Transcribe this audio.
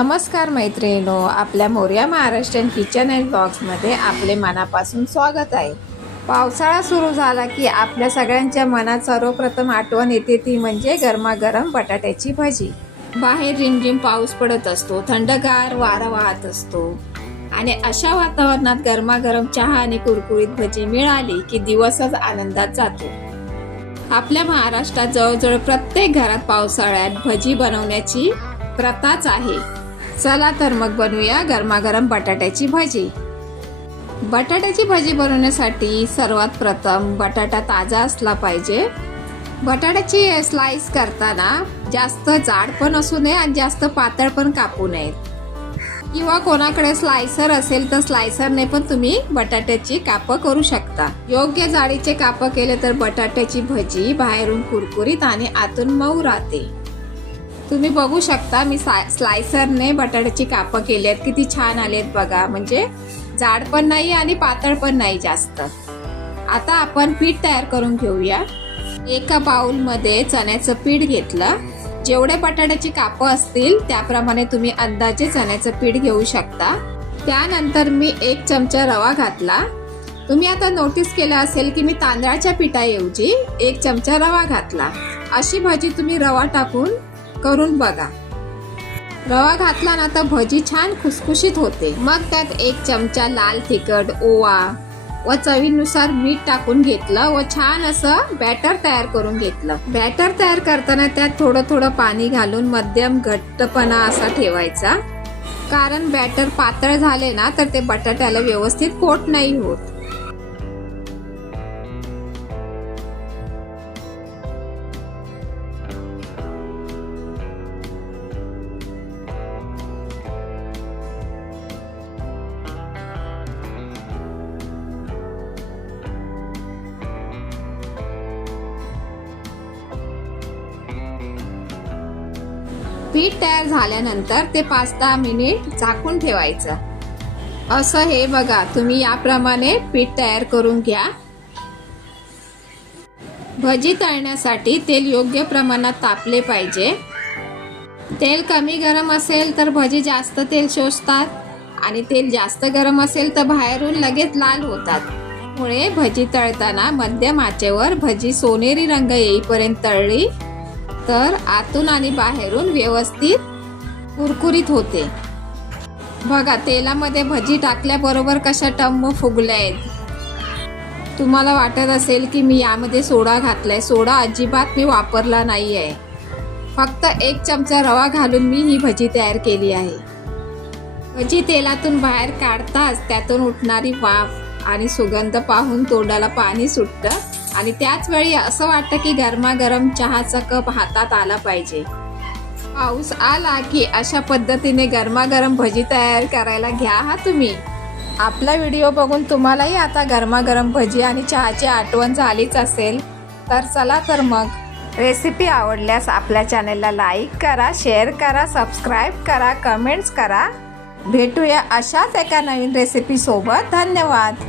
नमस्कार मैत्रिणींनो, आपल्या मोरया महाराष्ट्रीयन किचन अँड ब्लॉग्समध्ये आपले मनापासून स्वागत आहे। पावसाळा सुरू झाला की आपल्या सगळ्यांच्या मनात सर्वप्रथम आठवण येते ती म्हणजे गरमागरम बटाट्याची भजी। बाहेर रिमझिम पाऊस पडत असतो, थंडगार वारा वाहत असतो आणि अशा वातावरणात गरमागरम चहा आणि कुरकुरीत भजी मिळाली की दिवसच आनंदात जातो। आपल्या महाराष्ट्रात जवळजवळ प्रत्येक घरात पावसाळ्यात भजी बनवण्याची प्रथाच आहे। चला तर मग बनवूया गरमागरम बटाट्याची भजी। बटाट्याची भजी बनवण्यासाठी सर्वात प्रथम बटाटा ताजा असला पाहिजे। बटाट्याची स्लाइस करताना जास्त जाड पण असू नये आणि जास्त पातळ पण कापू नये, किंवा कोणाकडे स्लायसर असेल तर स्लायसरने पण तुम्ही बटाट्याची कापं करू शकता। योग्य जाडीचे कापं केले तर बटाट्याची भजी बाहेरून कुरकुरीत आणि आतून मऊ राहते। तुम्ही बघू शकता मी स्लायसरने बटाट्याची कापं केली आहेत, किती छान आलेत बघा। म्हणजे जाड पण नाही आणि पातळ पण नाही जास्त। आता आपण पीठ तयार करून घेऊया। एका बाउल मध्ये चण्याचं पीठ घेतलं। जेवढे बटाट्याची कापं असतील त्याप्रमाणे तुम्ही अंदाजे चण्याचं पीठ घेऊ शकता। त्यानंतर मी 1 चमचा रवा घातला। तुम्ही आता नोटीस केलं असेल की मी तांदळाच्या पिठाऐवजी 1 चमचा रवा घातला। अशी भजी तुम्ही रवा टाकून करून बघा। रवा घातला ना तर भजी छान खुसखुशीत होते। मग त्यात 1 चमचा लाल तिखट, ओवा व चवीनुसार मीठ टाकून घेतलं व छान असं बॅटर तयार करून घेतलं। बॅटर तयार करताना त्यात थोडं थोडं पाणी घालून मध्यम घट्टपणा असा ठेवायचा, कारण बॅटर पातळ झाले ना तर ते बटाट्याला व्यवस्थित कोट नाही होत। पीठ तयार झाल्यानंतर ते 5-10 मिनिट झाकून ठेवायचं। असं हे बघा, तुम्ही याप्रमाणे पीठ तयार करून घ्या। भजी तळण्यासाठी तेल योग्य प्रमाणात तापले पाहिजे। तेल कमी गरम असेल तर भजी जास्त तेल शोषतात आणि तेल जास्त गरम असेल तर बाहेरून लगेच लाल होतात। त्यामुळे भजी तळताना मध्यम आचेवर भजी सोनेरी रंग येईपर्यंत तळली तर आतून आणि बाहेरून व्यवस्थित कुरकुरीत होते। बघा, तेलामध्ये भजी टाकल्याबरोबर कशा टम्म फुगल्या आहेत। तुम्हाला वाटत असेल की मी यामध्ये सोडा घातलाय। सोडा अजिबात मी वापरला नाही आहे। फक्त 1 चमचा रवा घालून मी ही भजी तयार केली आहे। भजी तेलातून बाहेर काढताच त्यातून उठणारी वाफ आणि सुगंध पाहून तोंडाला पाणी सुटतं आणि त्याच वेळी असं वाटतं की गरमागरम चहाचा कप हातात आला पाहिजे। पाऊस आला की अशा पद्धतीने गरमागरम भजी तयार करायला घ्या हा तुम्ही। आपला व्हिडिओ बघून तुम्हालाही आता गरमागरम भजी आणि चहाची आठवण झालीच असेल। तर चला तर मग, रेसिपी आवडल्यास आपल्या चॅनलला लाईक करा, शेअर करा, सबस्क्राईब करा, कमेंट्स करा। भेटूया अशाच एका नवीन रेसिपी सोबत। धन्यवाद।